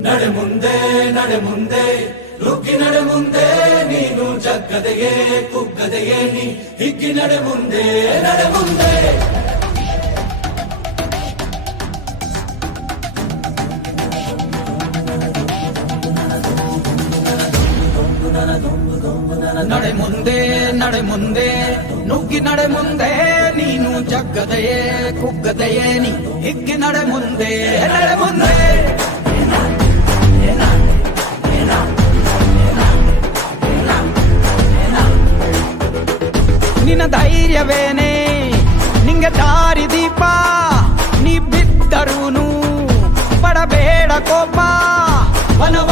ನಡೆ ಮುಂದೆ ನಡೆ ಮುಂದೆ ನುಗ್ಗಿ ನಡೆ ಮುಂದೆ ನೀನು ಜಗ್ಗದೆಯೇ ಕುಗ್ಗದೆಯೇ ನೀ ಹಿಗ್ಗಿ ನಡೆ ಮುಂದೆ ನಡೆ ಮುಂದೆ. ನಡೆ ಮುಂದೆ ನಡೆ ಮುಂದೆ ನುಗ್ಗಿ ನಡೆ ಮುಂದೆ ನೀನು ಜಗ್ಗದೆಯೇ ಕುಗ್ಗದೆಯೇ ನೀ ಹಿಗ್ಗಿ ನಡೆ ಮುಂದೆ ನಡೆ ಮುಂದೆ. ನಿನ್ನ ಧೈರ್ಯವೇನೆ ನಿಂಗೆ ದಾರಿ ದೀಪ, ನೀ ಬಿದ್ದರೂನು ಪಡಬೇಡ ಕೋಪ. ವನವ